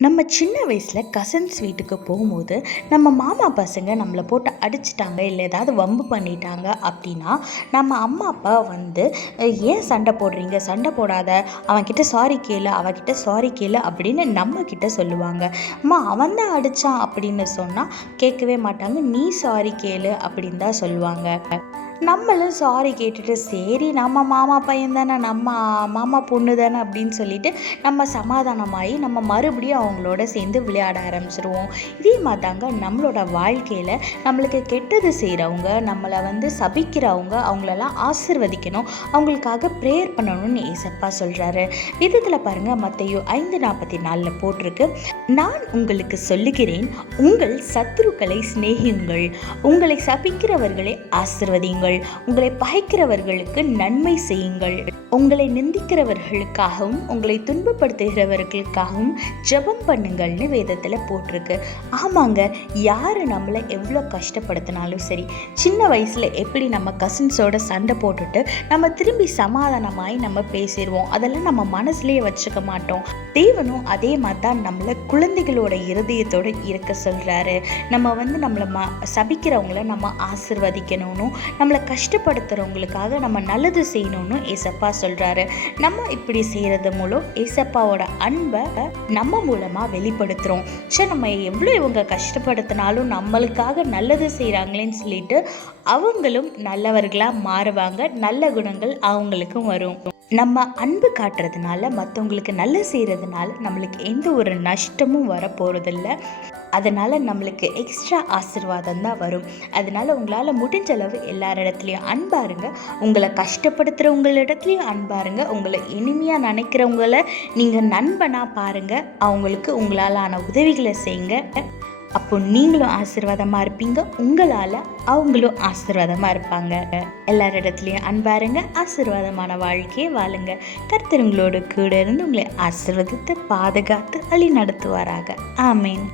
நம்ம சின்ன வயசில் கசின்ஸ் வீட்டுக்கு போகும்போது நம்ம மாமா பசங்க நம்மளை போட்டு அடிச்சிட்டாங்க இல்லை ஏதாவது வம்பு பண்ணிட்டாங்க அப்படின்னா நம்ம அம்மா அப்பா வந்து ஏன் சண்டை போடுறீங்க, சண்டை போடாத, அவன்கிட்ட சாரி கேளு, அவகிட்ட சாரி கேளு அப்படின்னு நம்மக்கிட்ட சொல்லுவாங்க. அம்மா அவன் தான் அடித்தான் அப்படின்னு சொன்னால் கேட்கவே மாட்டாங்க, நீ சாரி கேளு அப்படின்னு தான் சொல்லுவாங்க. நம்மளும் சாரி கேட்டுட்டு சரி நம்ம மாமா பையன் தானே, நம்ம மாமா பொண்ணு தானே அப்படின்னு சொல்லிட்டு நம்ம சமாதானமாகி நம்ம மறுபடியும் அவங்களோட சேர்ந்து விளையாட ஆரம்பிச்சிருவோம். இதே மாதிரி தாங்க நம்மளோட வாழ்க்கையில் நம்மளுக்கு கெட்டது செய்கிறவங்க, நம்மளை வந்து சபிக்கிறவங்க, அவங்களெல்லாம் ஆசிர்வதிக்கணும், அவங்களுக்காக ப்ரேயர் பண்ணணும்னு ஏசப்பா சொல்கிறாரு. விதத்தில் பாருங்கள், மத்தேயு 5:44 போட்டிருக்கு, நான் உங்களுக்கு சொல்லுகிறேன், உங்கள் சத்துருக்களை சிநேகியுங்கள், உங்களை சபிக்கிறவர்களை ஆசிர்வதியுங்கள், உங்களை பகைக்கிறவர்களுக்கு நன்மை செய்யுங்கள், உங்களை நிந்திக்கிறவர்களுக்காகவும் உங்களை துன்பப்படுத்துகிறவர்களுக்காகவும் ஜெபம் பண்ணுங்கள்னு வேதத்தில் போட்டிருக்கு. ஆமாங்க, யார் நம்மளை எவ்வளோ கஷ்டப்படுத்தினாலும் சரி, சின்ன வயசில் எப்படி நம்ம கசின்ஸோட சண்டை போட்டுட்டு நம்ம திரும்பி சமாதானமாகி நம்ம பேசிடுவோம், அதெல்லாம் நம்ம மனசுலேயே வச்சுக்க மாட்டோம். தேவனும் அதே மாதிரி தான் நம்மளை குழந்தைகளோட இருதயத்தோடு இருக்க சொல்கிறாரு. நம்ம வந்து நம்மளை சபிக்கிறவங்கள நம்ம ஆசிர்வதிக்கணும்னு, நம்மளை கஷ்டப்படுத்துகிறவங்களுக்காக நம்ம நல்லது செய்யணும்னு ஏசப்பா சொல்கிறாரு. நம்ம இப்படி செய்கிறது மூலம் ஏசப்பாவோட அன்பை நம்ம மூலமாக வெளிப்படுத்துகிறோம். சரி, நம்ம எவ்வளோ இவங்க கஷ்டப்படுத்தினாலும் நம்மளுக்காக நல்லது செய்கிறாங்களேன்னு சொல்லிட்டு அவங்களும் நல்லவர்களாக மாறுவாங்க, நல்ல குணங்கள் அவங்களுக்கும் வரும். நம்ம அன்பு காட்டுறதுனால, மற்றவங்களுக்கு நல்ல செய்கிறதுனால நம்மளுக்கு எந்த ஒரு நஷ்டமும் வரப்போகிறதில்ல. அதனால் நம்மளுக்கு எக்ஸ்ட்ரா ஆசீர்வாதம் தான் வரும். அதனால் உங்களால் முடிஞ்ச அளவு எல்லாரிடத்துலையும் அன்பாருங்க, உங்களை கஷ்டப்படுத்துகிறவங்களிடத்துலையும் அன்பாருங்க, உங்களை இனிமையாக நினைக்கிறவங்கள நீங்கள் நண்பனாக பாருங்கள், அவங்களுக்கு உங்களால் ஆன உதவிகளை செய்யுங்க. அப்போ நீங்களும் ஆசீர்வாதமாக இருப்பீங்க, உங்களால் அவங்களும் ஆசீர்வாதமாக இருப்பாங்க. எல்லாரிடத்துலையும் அன்பாருங்க, ஆசீர்வாதமான வாழ்க்கையை வாழுங்க. கர்த்தர் உங்களோட கூட இருந்து உங்களை ஆசீர்வதித்து பாதுகாத்து வழி நடத்துவாராக. ஆமேன்.